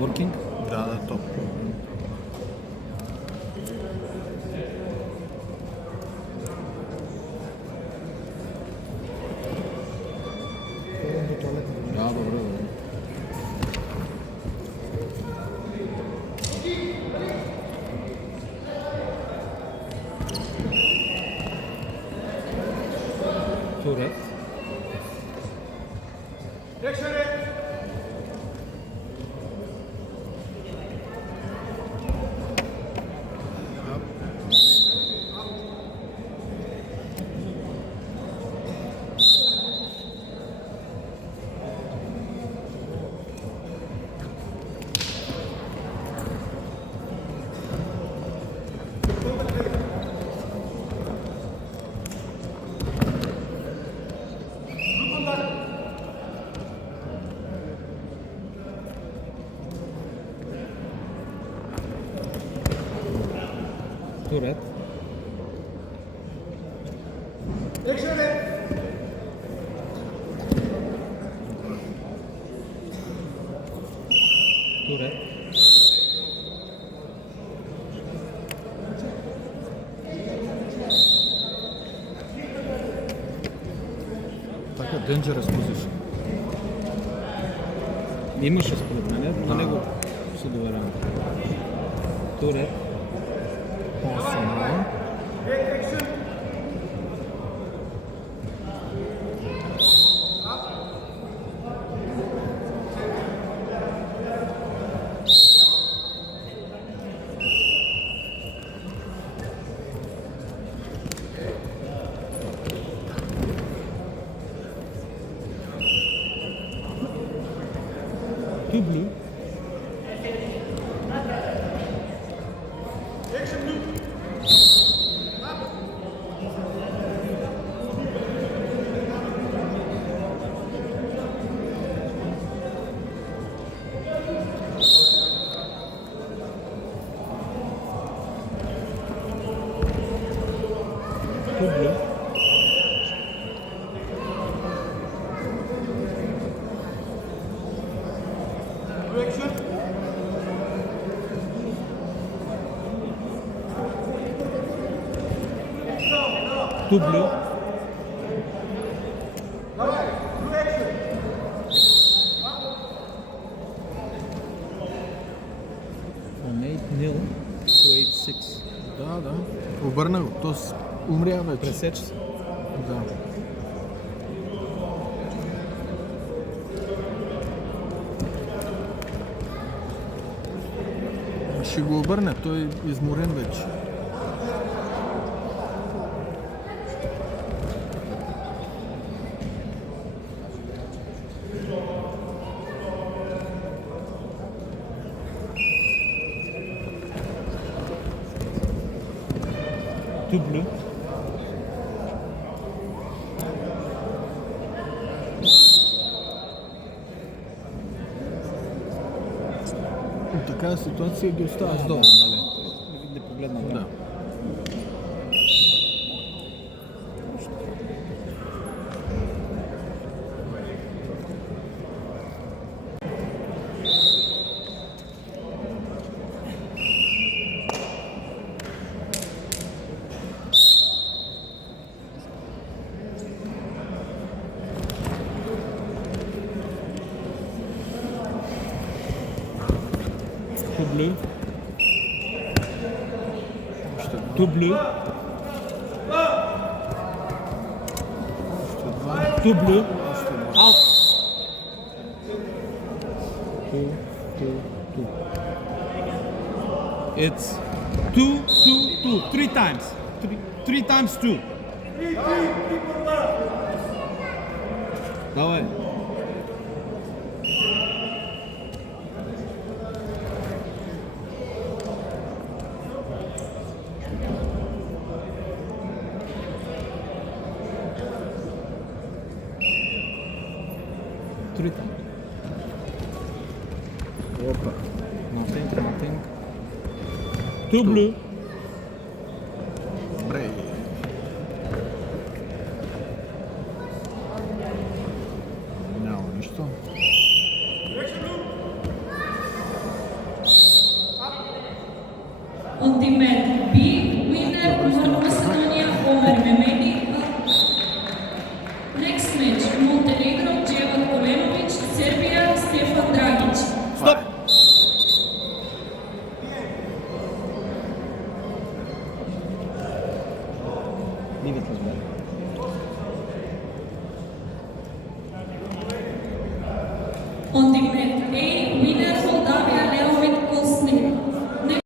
Working? Да, топ. Да, добре, добре. Турет. Турет. Турет. Така, dangerous position. Имаше според мен, на него се доверявам. Турет. Awesome. Two blue. Two blue. Two blue. From 8-0 to 8-6. Да, да. Обърна го. То умря вече. Пресече се. Да. Ще го обърне. Той е изморен вече. Two blue. В такава ситуация ги остава с долу. Нали? Да погледна. Да. Two blue. Още два. Two blue. Още два. Two blue. Още два. Out. Two, two, two. It's two, two, two. Three times. Three times two. Давай. Three times. Опа. Nothing, nothing. Two blue. Добре. Няма нищо. On the mat A, winner Moldavia Leo Witkowski.